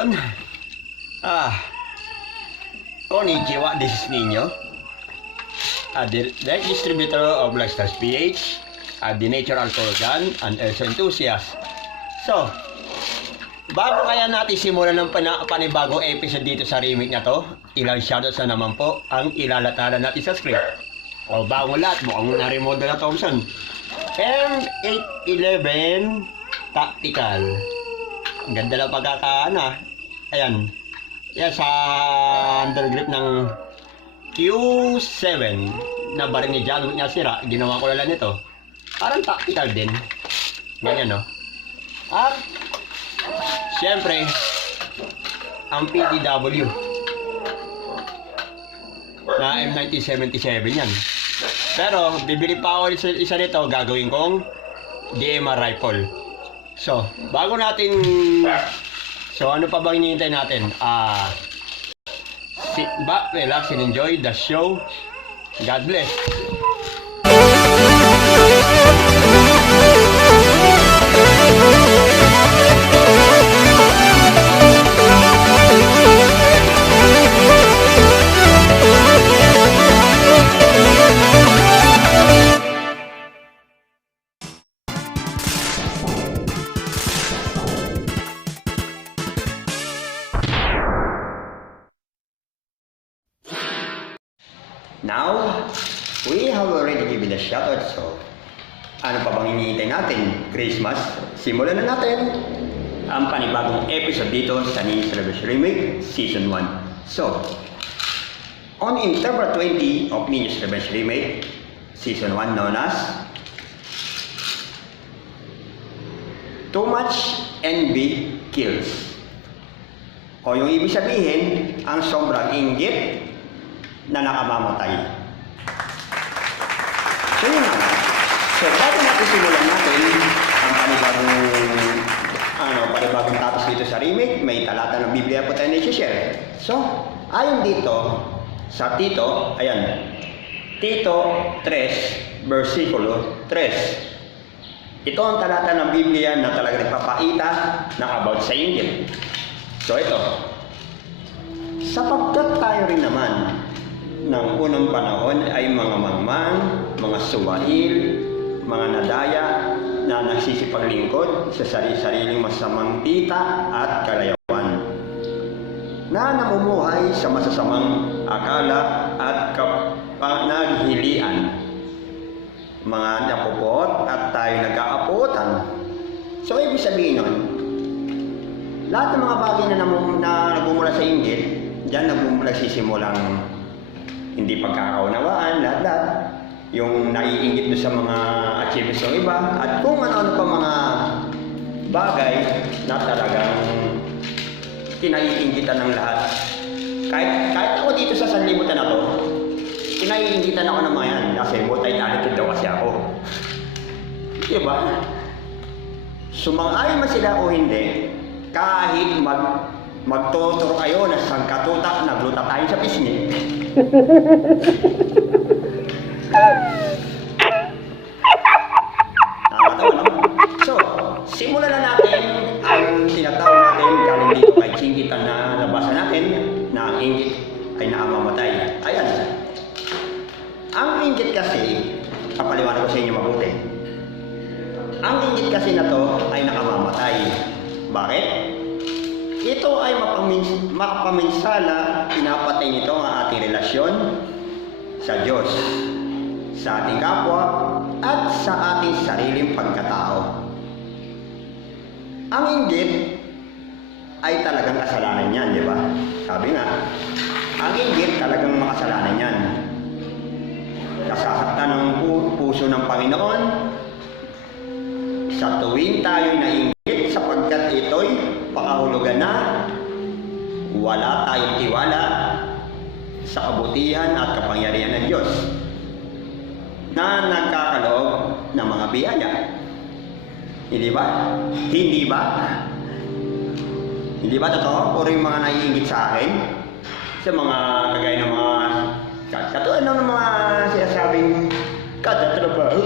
ngayon. Ah, Konnichiwa, this is Nino, a direct distributor of Lifestyles PH, the natural organ and also enthusiast. So, bago kaya natin simulan ng panibagong episode dito sa remake na to, ilang shoutouts na naman po ang ilalatala natin sa script. O bagong lahat, mukhang na-remodel na Thompson. M811 Tactical. Ang ganda lang pagkakaana. Ayan. Yan sa undergrip ng Q7 na baril ni John niya sira. Ginawa ko lang nito. Parang tactical din. Ganyan, no? At syempre ang PDW na M1977 yan. Pero bibili pa ako isa nito, gagawin kong DMR rifle. So, bago natin ano pa bang hinihintay natin? Sit back, relax, and enjoy the show. God bless. Now, we have already given a shoutout, so ano pa bang hinihintay natin? Christmas, simulan na natin ang panibagong episode dito sa Ninja Celebration Remake Season 1. So, on October 20 of Ninja Celebration Remake Season 1 known as Too Much Envy Kills. O yung ibig sabihin, ang sobrang inggit na nakamamatay. So yun nga. So bago natin simulan natin ang panibagong tapos dito sa remake, may talata ng Biblia po tayo na-share. So, ayon dito sa Tito, ayan, Tito 3, versikulo 3. Ito ang talata ng Biblia na talaga nagpapakita na about sa inggit. So ito, sapagkat tayo rin naman ng unang panahon ay mga mangmang, mga suwahil, mga nadaya na nagsisipaglingkod sa sarili-sariling masamang tita at kalayawan, na namumuhay sa masasamang akala at kapanaghilian, mga napupot at tayo nag-aaputan. So ibig sabihin nun, lahat ng mga bagay na nagmumula sa inggit, diyan nagsisimulang hindi pagkakaunawaan, lahat-lahat. Yung naiinggit mo sa mga achievements ng iba, at kung ano-ano pa mga bagay na talagang kinaiinggitan ng lahat. Kahit ako dito sa sanlibutan na to, kinaiinggitan ako ng mga yan, kasi multi-talented daw kasi ako. Diba? Sumang-ayon man sila o hindi, kahit magtuturo kayo na sangkatutak, nagluta tayo sa pisngi. Nakakatawa naman. So, simulan na natin ang tinatawag natin galing dito kay Chingitan na nabasa natin na ang inggit ay nakamamatay. Ayan. Ang inggit kasi, kapaliwanag ko sa inyo mabuti. Ang inggit kasi na to ay nakamamatay. Bakit? Ito ay makapaminsala, pinapatay nito ang ating relasyon sa Diyos, sa ating kapwa, at sa ating sariling pagkatao. Ang inggit ay talagang kasalanan yan, di ba? Sabi nga, ang inggit talagang makasalanan yan. Nasasaktan ng puso ng Panginoon sa tuwing tayo'y nainggit sapagkat ito'y pakahulugan na wala tayong tiwala sa kabutihan at kapangyarihan ng Diyos na nagkakaloob ng mga biyaya. Hindi ba? Hindi ba? Hindi ba totoo? Puro yung mga naiinggit sa akin sa mga kagaya ng mga katulad ng mga sinasabing kada trabaho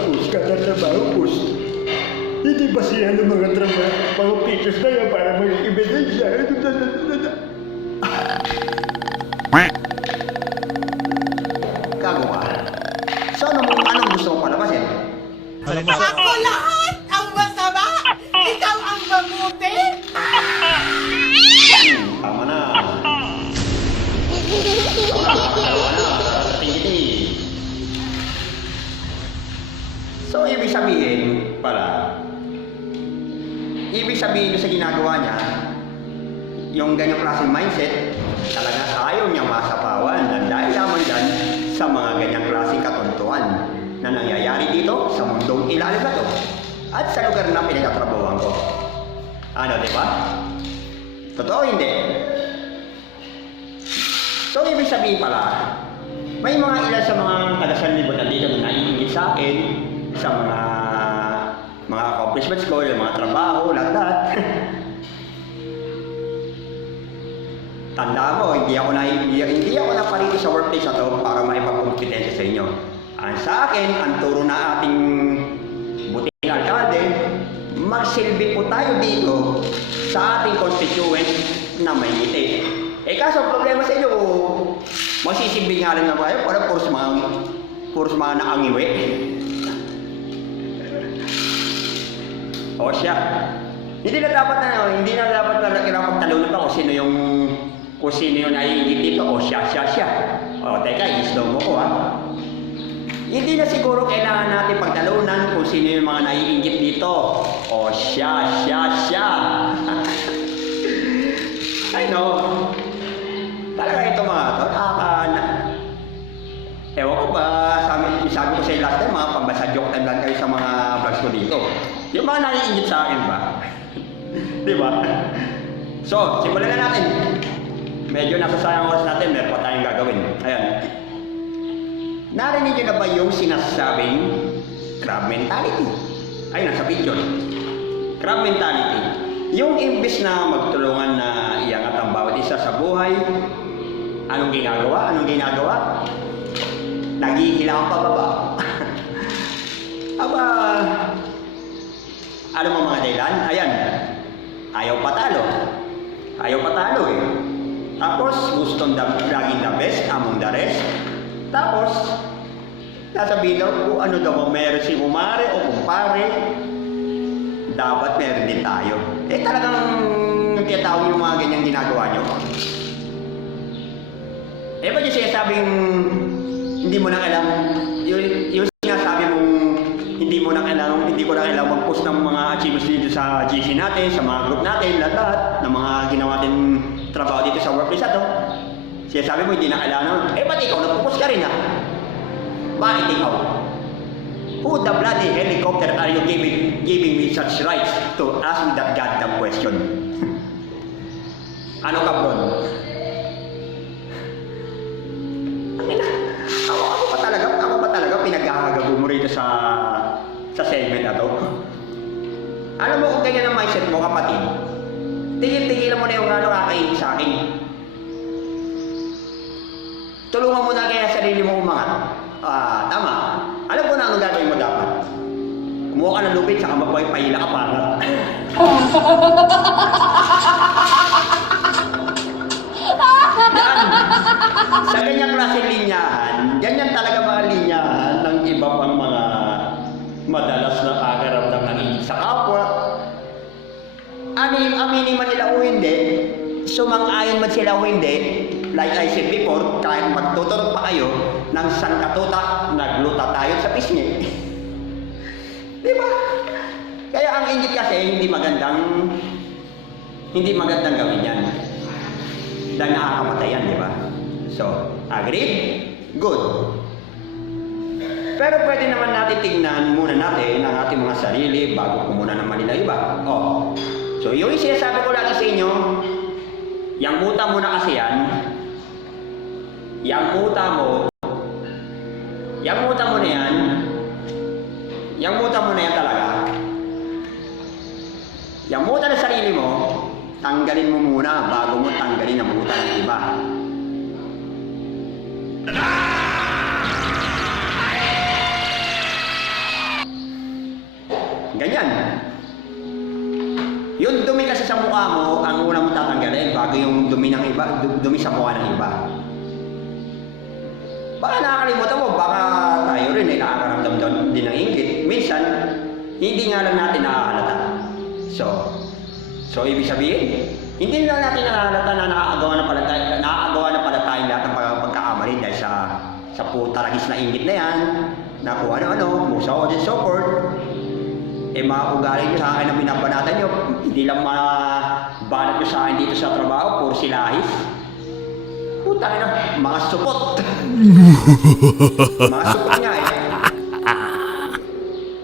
pus. Hindi ba siya ng mga mga pictures na yan para maging ebidensya? Gago ka. So, anong gusto mong palabasin? Ako lahat ang masama! Ikaw ang mabuti! Tama na. Tama na. Tingin. So, ibig sabihin sa ginagawa niya, yung ganyang klaseng mindset, talaga ayaw niya masapawan na dahil lamang dyan sa mga ganyang klaseng katuntuan na nangyayari dito sa mundong ilalim na to at sa lugar na pinagtatrabahuan ko. Ano, di ba? Totoo hindi? So, ibig sabihin pala, may mga ilan sa mga taga-sanlibutan nandito na naiingit sa akin sa mga accomplishments ko, yung mga trabaho, lahat-lahat. Tanda mo, hindi ako na parito sa workplace na to para maipagkompetensya sa inyo. Ang sa akin, ang turo na ating buting alkalde, magsilbi po tayo dito sa ating constituent na may ngiti. Kaso problema sa inyo, masisilbi nga lang na kayo para puros mga naangiwi. O siya, hindi na dapat na kailangan magtalunan pa kung sino yung naiingit dito. O siya. O teka, i-slow mo ko ha. Hindi na siguro kailangan natin pagtalunan kung sino yung mga naiingit dito. O siya. I know. Talaga ito mga to, ewan ko ba, sabi ko sa last time, mga pambasa joke time lang kayo sa mga vlogs ko dito. Yung mga naiingit sa akin ba? Di ba? So, simulan na natin. Medyo nasasayang oras natin, meron pa tayong gagawin. Ayan. Narinig nyo na ba yung sinasabing crab mentality? Ayun, nasa video. Crab mentality. Yung imbis na magtulungan na iangat ang bawat isa sa buhay, anong ginagawa? Naghihilang pababa. Aba, ano mo mga dahilan? Ayan, ayaw patalo eh. Tapos, gustong laging the best among the rest. Tapos, nasabihin daw kung ano daw meron si kumare o kumpare, dapat meron din tayo. Talagang tiyatawag yung mga ganyang ginagawa nyo. Ba't yung sinasabing hindi mo na kailangan, yung sinasabi mong hindi ko na kailangan mag-post ng mga achievements dito sa GC natin, sa mga group natin, lahat ng mga ginawa natin trabaho dito sa workplace na to. Sinasabi mo hindi na kailangan. Ba't ikaw nagpo-post ka rin ha? Bakit ikaw? Who the bloody helicopter are you giving me such rights to ask me that goddamn question? Ano ka bro? Ako pa talaga pinaghahagago mo rito sa segment na to. Alam mo kung ganyan ang mindset mo kapatid, tigil-tigilan mo na yung kakainin sa akin. Tulungan mo na kaya sarili mo umangat. Tama. Alam ko na anong gagawin mo dapat. Kumuha ka ng lupit, saka magpahila ka pangat. Yan. Sa ganyang klaseng linyahan, ganyan talaga mga linyahan ng iba pang mga madalas na agaramdam ng ingit sa kapwa. Aminin man nila o hindi, sumang-ayon man sila o hindi, like I said before, kahit magtuturog pa kayo ng sangkatuta, nagluta tayo sa pisngi. Di ba? Kaya ang ingit kasi hindi magandang gawin yan. Dahil nakakamatay yan, di ba? So, agreed? Good. Pero pwede naman natin tingnan muna natin ang ating mga sarili bago kumuna ng mali na iba. So yung sinasabi ko lagi sa inyo, yang muta mo na kasi yan, yang muta mo na yan talaga. Yang muta na sarili mo, tanggalin mo muna bago mo tanggalin ang muta ng iba. Ganyan. mukha mo ang una mong tatanggalin bago yung dumi ng iba, dumi sa mukha ng iba. Baka nakakalimutan mo, baka tayo rin ay nakakaramdam din ng inggit. Minsan, hindi nga lang natin nakakalata. So ibig sabihin, hindi lang natin nakakalata na nakakagawa na pala tayo lahat ng pagkakamali dahil sa putaragis na inggit na yan, na kung ano-ano, musaw and so forth. Mga ugali nyo sa akin na binabanatan nyo, hindi lang mabanat nyo sa akin dito sa trabaho, puro silahis. Puta na, mga supot. Mga supot nga eh.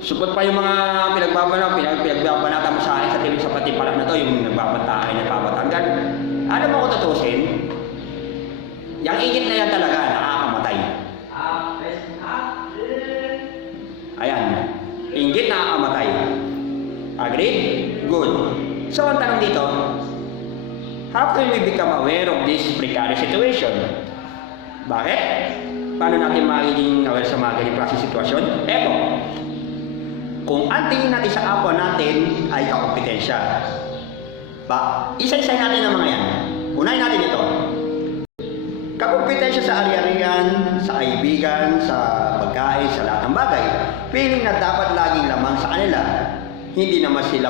Supot pa yung mga pinagbabanatan mo sa akin sa tiling sa patipalang na to, yung nagbabatanggal. Ano mo ko tutusin? Yung ingit na yan talaga, nakakamatay. Ayan. Inggit nakakamatay. Agreed? Good. So, ang tanong dito, how can we become aware of this precarious situation? Bakit? Paano natin magiging aware sa mga ganitong klase sitwasyon? Eto, kung ang tingin natin sa kapwa natin ay kakompetensya, isa-isa natin ang mga yan. Unahin natin ito. Kakompetensya sa ari-arian, sa kaibigan, sa pagkain, sa lahat ng bagay. Feeling na dapat laging lamang sa kanila. Hindi naman sila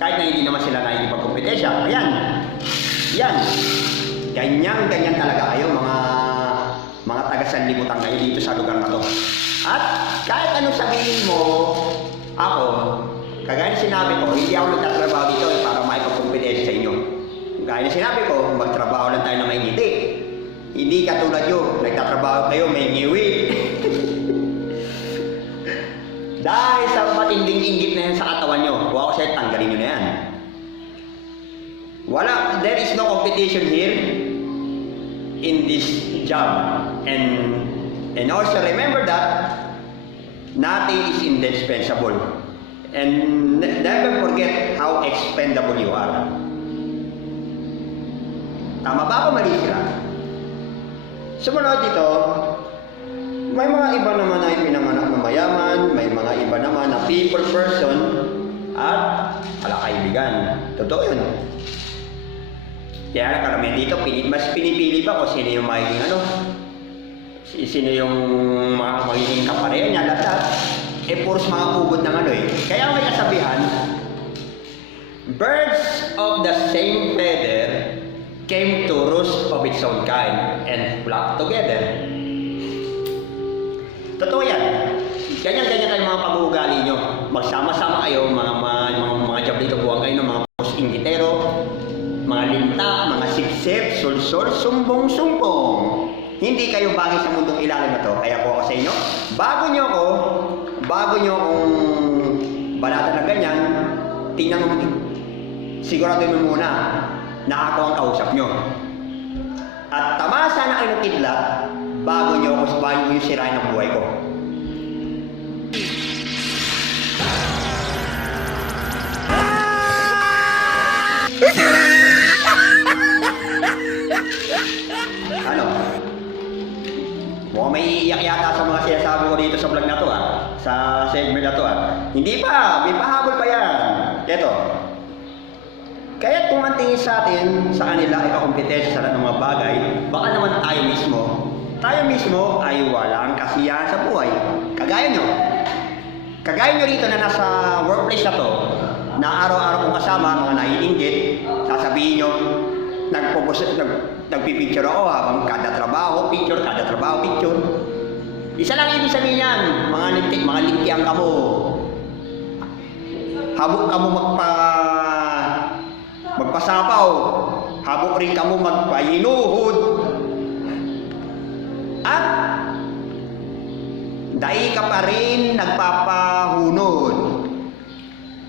kahit na hindi naman sila nakikipagkompetensya. Ayan. Yan. Ganyan talaga kayo mga taga-sanlibutan kayo dito sa lugar na to. At kahit anong sabihin mo, ako, kagaya na sinabi ko, hindi ako nagtatrabaho dito para maipagkompetensya sa inyo. Gaya na sinabi ko, magtrabaho lang tayo na may ngiti. Hindi katulad yun, nagtatrabaho kayo, may ngiwi. Dahil sa matinding inggit na yan sa katawan nyo, kung ako sa'yo, tanggalin nyo na yan. There is no competition here in this job. And also remember that nothing is indispensable. And never forget how expendable you are. Tama ba ako, mali sila? Sumunod dito, may mga iba naman na pinanganak na mayaman, may mga iba naman na people person, at kaibigan. Totoo yun. Kaya karamihan dito, mas pinipili pa kung sino yung magiging sino yung magiging kapareha niya, lahat. Puros mga ubod ng Kaya may kasabihan, birds of the same feather came to roost of its own kind and flock together. Totoo yan. Ganyan-ganyan kayo mga pag-uugali nyo. Magsama-sama kayo, mga jablito buwang kayo, mga inggitero, mga linta, mga sipsip, sulsol, sumbong-sumbong. Hindi kayo bagay sa mundong ilalim na to. Kaya po ako sa inyo, bago nyo akong balatan na ganyan, tingnan mo, siguraduhin mo muna na ako ang kausap nyo. At tamasa na kayo ng kidlat bago nyo yung sirain ng buhay ko. Ano? Mukhang may iiyak yata sa mga sinasabi ko dito sa vlog na to sa segment na to Hindi pa, may pahabol pa yan. Eto. Kaya kung ang tingin sa atin, sa kanila ay kakompetensya sa lahat ng mga bagay, baka naman tayo mismo ay walang kasiyahan sa buhay. Kagaya nyo rito na nasa workplace na to, na araw-araw kong kasama, mga naiinggit, sasabihin nyo, nagpipicture ako habang kada trabaho, picture. Isa lang ibig sabihin yan, mga lintiang kamo. Habok kamo magpasapaw, habok rin kamo magpahinuhod. At dai ka pa rin nagpapahunod.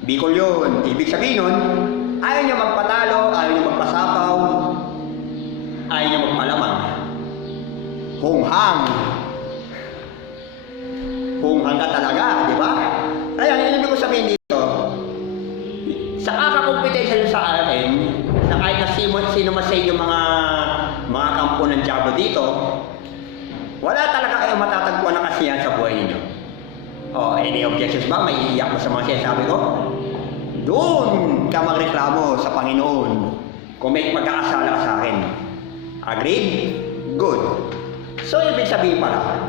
Bicol yun. Ibig sabihin nun, ayaw nyo magpatalo, ayaw nyo magpasapaw, ayaw nyo magpalamang. Hunghang ka talaga, di ba? Kaya yung ibig ko sabihin dito, sa kakakompetensya nyo sa akin, na kahit na sino mas sa inyo mga kampo ng Diablo dito, wala talaga kayong matatagpuan na kasiyahan sa buhay ninyo. Any objections ba? May iiyak mo sa mga sinasabi ko? doon ka magreklamo sa Panginoon kung may pagkakasala ka sa akin. Agreed? Good. So, ibig sabihin pala,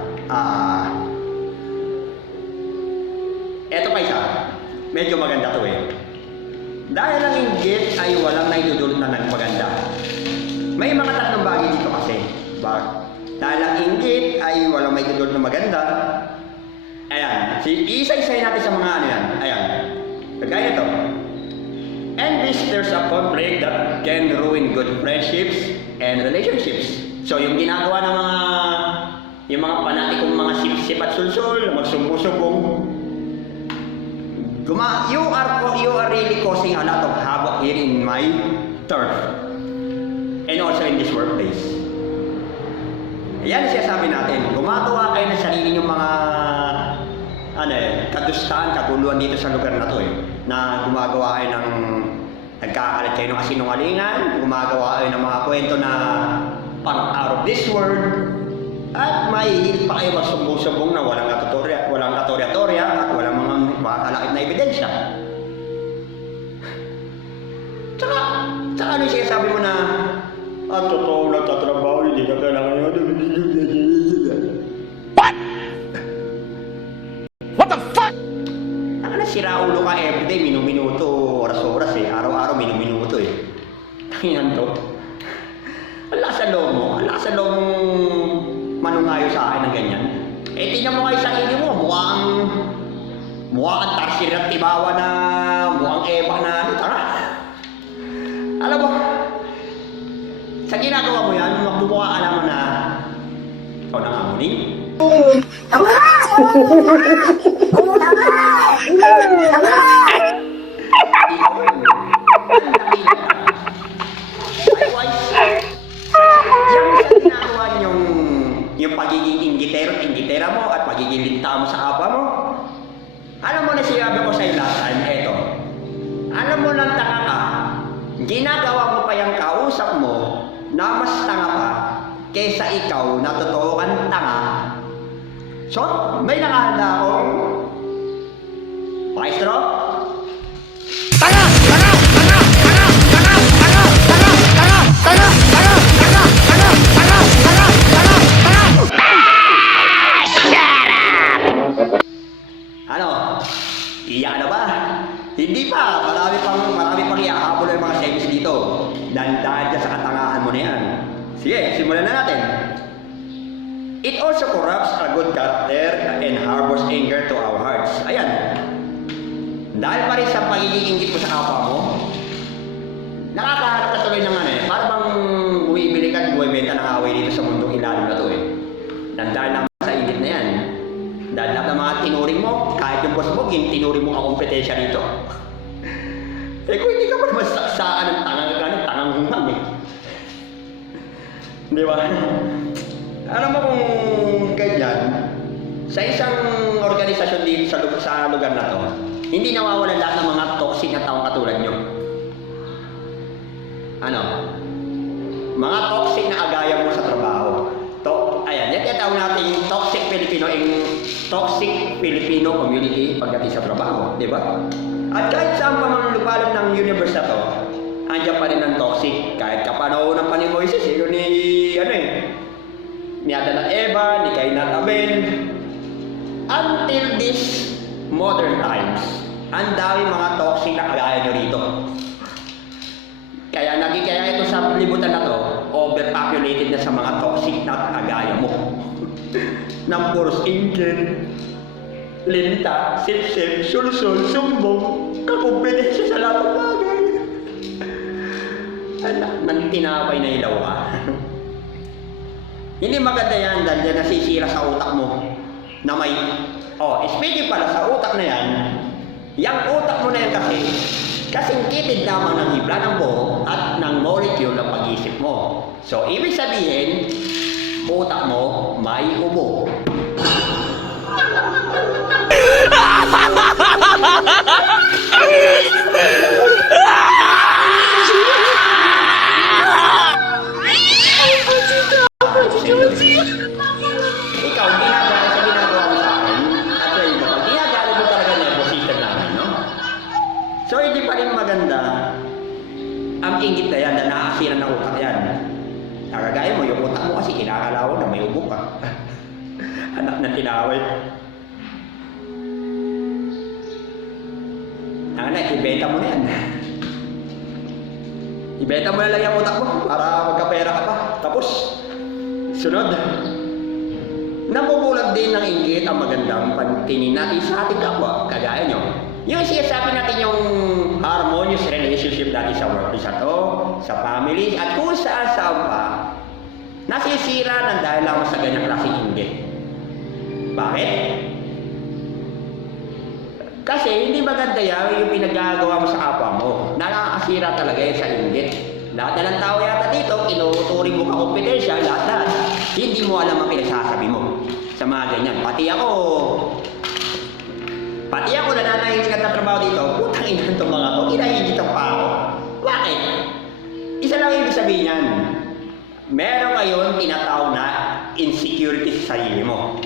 eto pa isa, medyo maganda to eh. Dahil ang inggit ay walang naidudulot na maganda. May mga tatlong bagay dito kasi. Dahil ang inggit ay walang maidudulot na maganda. Ayan, isa-isay natin sa mga ano yan. Ayan, kagaya ito. And this, there's a conflict that can ruin good friendships and relationships. So, yung ginagawa ng yung mga panatikong mga sip-sip at sulsul, magsumbo-sumbong, you are really causing a lot of havoc here in my turf. And also in this workplace. Yan siya sabi natin, gumagawa kayo ng sarili yung mga kadustahan, kaguluhan dito sa lugar na to eh. Na gumagawa kayo ng nagkakalat kayo ng kasinungalingan, gumagawa kayo ng mga kwento na pang out of this world, at mahihil pa kayo magsumbong-sumbong na walang katorya-torya at walang mga makakalakit na ebidensya. Tsaka ano siya sabi mo na ang totoo nagtatrabaho, hindi ka kailangan yun. What? What the fuck? Sira ulo ka everyday, minuto, oras-oras eh. Araw-araw, minuto eh. Tanginan to. Wala sa loob mo. Wala sa loob mong manungayo sa akin ng ganyan. Eh, tingnan mo kayo sa sarili mo. Mukhang Tarsir at Tibawa na mukhang Eva na tara. Alam mo, sa ginagawa mo yan, magmumukha ka naman na ikaw nangamuning. Yung pagiging inggitera mo at pagiging linta mo sa kapwa mo. Alam mo na sinabi ko sa iyo last time, eto. Alam mo nang tanga ka, ginagawa mo pa yung kausap mo na mas tanga pa kaysa ikaw na totoo kang tanga. So, may nakahanda akong maestro. Tanga! Tanga! Tanga! Tanga! Tanga! Tanga! Tanga! Tanga! Tanga! Tanga! Tanga! Tanga! Tanga! Tanga! Tanga! Tanga! Ano? Iyak na ba? Hindi pa. Marami pang iyahabol yung mga semis dito. Dahil sa katangaan mo na yan. Sige, simulan na natin. It also corrupts a good character and harbors anger to our hearts. Ayan. Dahil pa rin sa pagiging inggit mo sa kapwa mo, nakakaharap ka tuloy ng para bang bumibili ka at bumibenta ng away dito sa mundong ilalim na to eh. Dahil lang sa inggit na yan. Dahil lang ng mga tinuring mo, kahit yung boss mo, tinuring mo ang kompetensya dito. Eh kung hindi ka pa naman saksaan ng tangang hunghang eh. Di ba? Alam mo kung ganyan, sa isang organisasyon dito sa lugar na to, hindi nawawalan lahat ng mga toxic na taong katulad nyo. Ano? Mga toxic na agaya mo sa trabaho. Ayan, yan tawag natin yung toxic Filipino community pagdating sa trabaho, di ba? At kahit saan pa mang lupalop ng universe na to, andyan pa rin ang toxic. Kahit kapanahon ng ni Moises, ni Adan at Eva, ni Cain at Abel. Until this modern times, ang dami mga toxic na kagaya nyo rito. Kaya ito sa libutan na to, overpopulated na sa mga toxic na kagaya mo. Ng puros inggit, linta, sip-sip, sul-sul, sumbong, kakumpetensya sa lahat ng bagay. Nang tinapay na ilaw ka. Hindi maganda yan dahil yan nasisira sa utak mo na may... speaking pala sa utak na yan, yung utak mo na yan kasing kitid lamang ng hibla ng buho at ng molecule ng pag-isip mo. So, ibig sabihin, utak mo may ubo. Ikaw, ginagawa mo sa akin. At pag ginagawa mo talaga na position namin, no? So, hindi pa inuubo pa. Anak ng tinaway. Anak, ibenta mo na yan. Ibenta mo na lang yung utak mo para magkapera ka pa. Tapos, sunod. Nabubulag din ng inggit ang magandang pantingin natin sa ating kapwa. Kagaya nyo. Yung sinasabi natin yung harmonious relationship natin sa workplace na to, sa family, at kung saan pa, nasisira ng dahil lang sa ganyang klaseng inggit. Bakit? Kasi hindi maganda yan yung pinagagawa mo sa kapwa mo. Nakakasira talaga yan sa inggit. Lahat na ng tao yata dito, inuturing mo kakompetensya, lahat. Hindi mo alam ang pinagsasabi mo sa mga ganyan. Pati ako nananahilig na trabaho dito, putang ina itong mga to, kinahigitan pa ako. Bakit? Isa lang ibig sabihin yan. Meron ngayon tinatawag na insecurity sa sarili mo.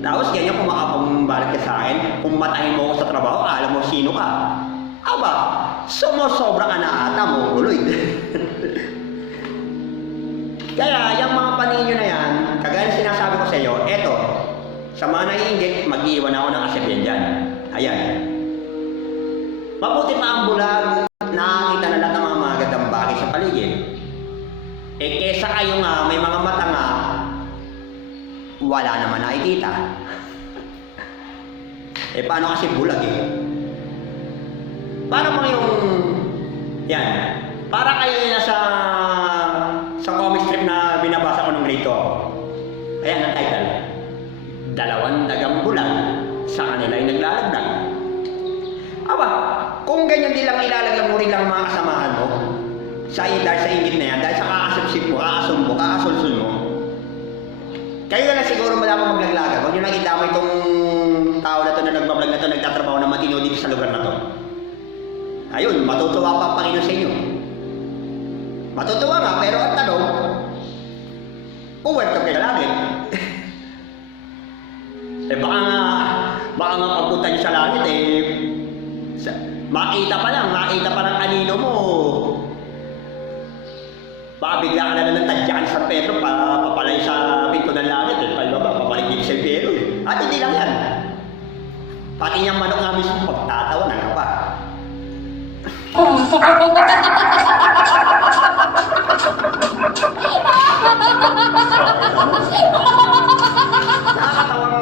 Tapos ganyan kung makapambalik ka sa akin, kung matahin mo ako sa trabaho, alam mo sino ka. Aba, sumusobra ka na ata mo, Lloyd. Kaya, yung mga paninyo na yan, kagaya sinasabi ko sa iyo, eto, sa mga naiinggit, mag-iwan ako ng asebyan dyan. Ayan. Mabuti pa ang bulag, nakakita na lahat ng mga magandang bagay sa paligid. Eh, kesa kayo nga, may mga mata nga, wala naman nakikita. Eh, paano kasi bulag eh? Para mga yung, yan, para kayo nasa sa comic strip na binabasa ko nung grade 2 ako. Ayan ang title. Dalawang dagang bulag, sa kanila ay naglalagdag. Aba, kung ganyan din lang ilalaglag mo rin lang mga kasamahan mo, dahil sa ingit na yan, dahil sa kaasupsip mo, kaasulsul mo, kayo na siguro malamang maglaglagan. Huwag nyo lang idamay itong tao na ito na nagbablog na ito, nagtatrabaho na matino dito sa lugar na ito. Ayun, matutuwa pa ang Panginoon sa inyo. Matutuwa nga, pero ang tanong, kung welcome kayo langit. Eh baka nga pagpunta nyo sa langit, makita pa ng anino mo. Baka bigla ka na ng tadyakan sa Pedro para papalay sa pinto ng langit. Papalik dito sa Pedro. At hindi lang yan. Pati niyang manok nga mismo, pagtatawa na ka pa. Nakakatawang...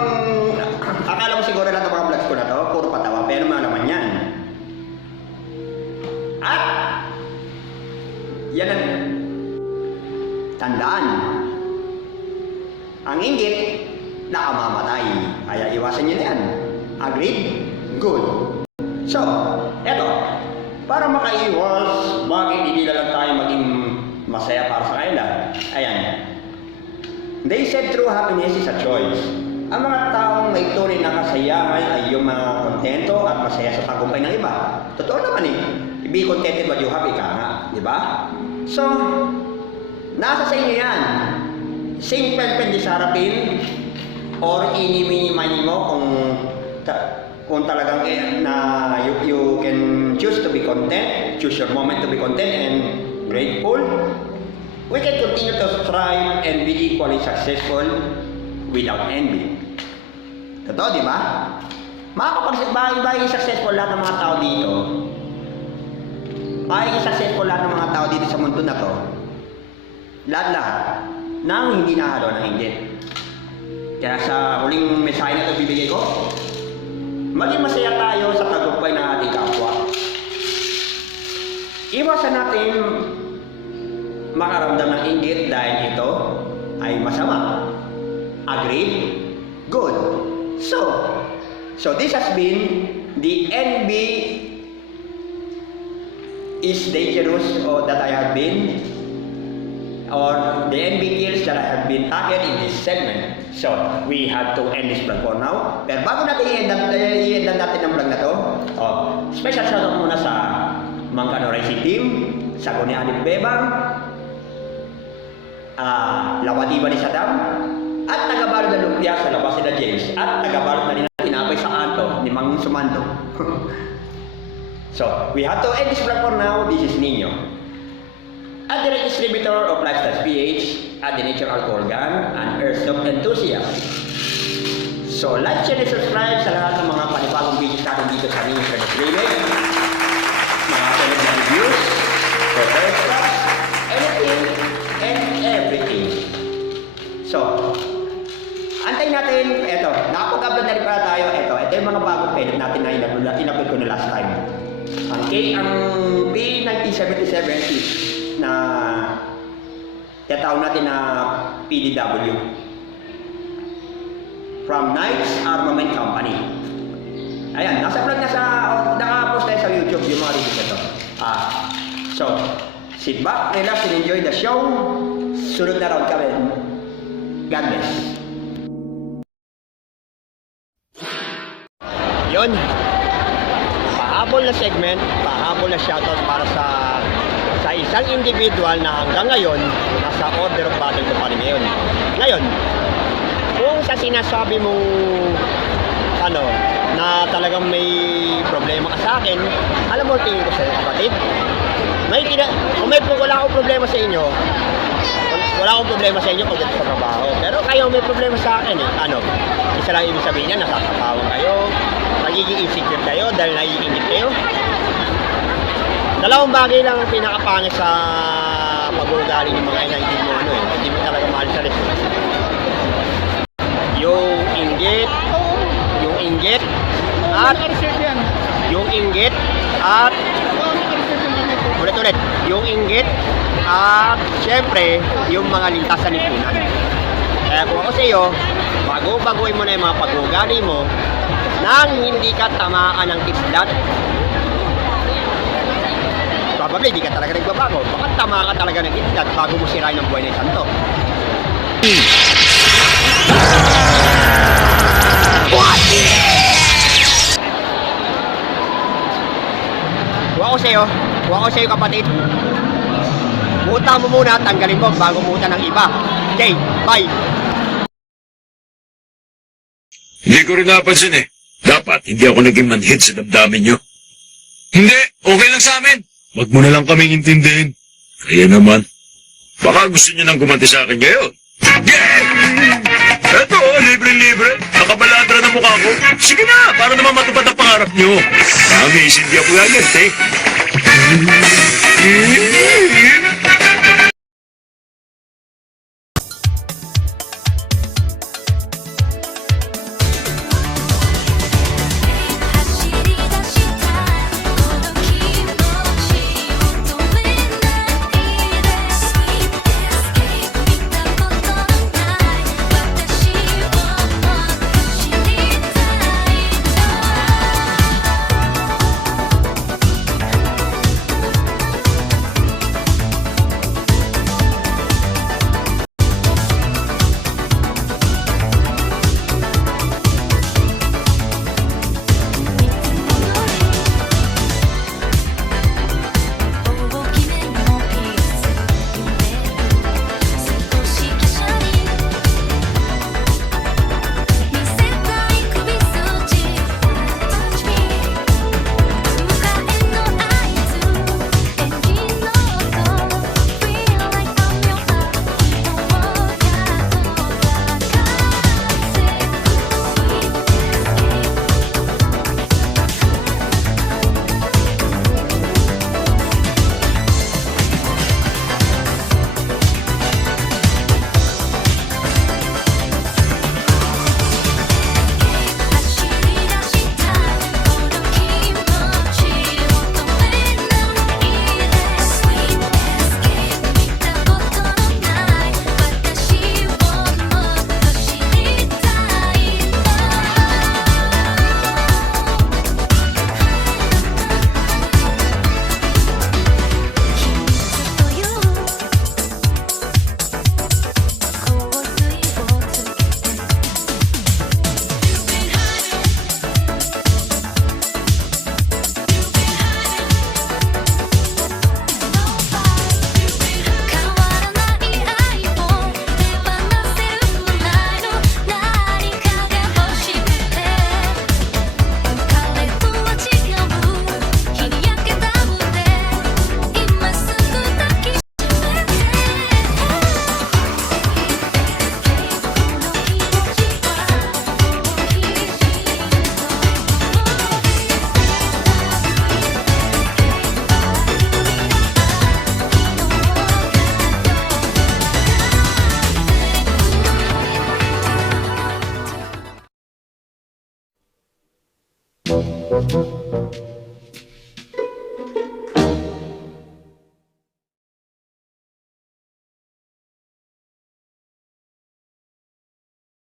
Akala mo siguro lahat ng mga vlogs ko na to, puro patawa, pero mga naman yan. At... Yan ang... Tandaan. Ang inggit, nakamamatay. Kaya iwasan nyo na yan. Agreed? Good. So, eto. Para makaiwas, bakit hindi lang tayo maging masaya para sa kanila? Ayan. They said true happiness is a choice. Ang mga taong may tunay na kasayahan ay yung mga kontento at masaya sa tagumpay ng iba. Totoo naman eh. Be contented what you have, ika nga. Di ba? So, nasa sa inyo yan. Simple pwede sa harapin or ini-mini-mini mo kung talagang you can choose to be content, choose your moment to be content and grateful. We can continue to strive and be equally successful without envy. Totoo, di ba? Makakapag-bagay successful lahat ng mga tao dito. Magiging successful lahat ng mga tao dito sa mundo na to. Lahat nang hindi nahalo ng inggit. Kaya sa huling mensahe na ito bibigay ko, maging masaya tayo sa tagumpay ng ating kapwa. Iwasan natin makaramdam ng inggit dahil ito ay masama. Agreed? Good. So this has been the envy is dangerous or that I have been, or the envy kills that I have been tackled in this segment. So, we have to end this vlog for now. Pero bago natin i-end natin ang vlog na to, special shoutout muna sa Mangkano Racing Team, sa Guni Alip Bebang, Lawatiba ni Saddam, at taga-balot ng Lumpia sa labas ni James, at taga-balot na rin ang tinapay sa Anto ni Mang Sumando. So, we have to end this vlog for now. This is Nino. a direct distributor of Lifestyle PH, a the nature alcohol gun, and airsoft enthusiast. So, like, share, and subscribe sa lahat ng mga panibagong videos natin dito sa aming Freddy's Remake. Mga tulad na reviews, prepare stuff, anything and everything. So, antayin natin, eto, nakapag-upload na rin pala tayo, ito yung mga bagong edit natin na in-upload ko na last time. Ang P1977 na tinatawag natin na PDW from Knights Armament Company. Ayan, nasa vlog na naka-post tayo sa YouTube yung mga reviews ito. So, sit back, relax, and enjoy the show. Sunod na round kami. God bless. Yun. Pahabol na segment, pahabol na shoutout para sa isang individual na hanggang ngayon nasa order of battle ko pa rin ngayon. Ngayon, kung sa sinasabi mong na talagang may problema ka sa akin, alam mo tingin ko sa iyo, kapatid. Wala akong problema sa inyo. Wala akong problema sa inyo pagdating sa trabaho. Pero kayo may problema sa akin Isa lang ibig sabihin niya, nakakatawa kayo, nagiging insecure kayo dahil naiingit kayo. Dalawang bagay lang ang pinakapangit sa pag-uugali ng mga hindi mo hindi mo talaga mahal sa list. Yung inggit at ulit yung inggit at syempre yung mga lintas sa lipunan. Kaya kung ako sa iyo, baguhin mo na yung mga pag-uugali mo nang hindi ka tamaan ng kislat. Probably di ka talaga nagbabago, baka tama ka talaga ng kislat bago mo sirain ang buhay ng santo. Kuha ko sa'yo kapatid. Utang mo muna, tanggalin mo bago mo utang ng iba. Okay, bye. Hindi ko rin napansin Dapat hindi ako naging manhid sa damdamin nyo. Hindi, okay lang sa amin. Wag mo na lang kaming intindihin. Kaya naman, baka gusto nyo nang gumanti sa akin ngayon. Yeah! Eto, libre-libre. Nakabaladra na mukha ko. Sige na, para naman matupad ang pangarap nyo. Promise, hindi ako gagante.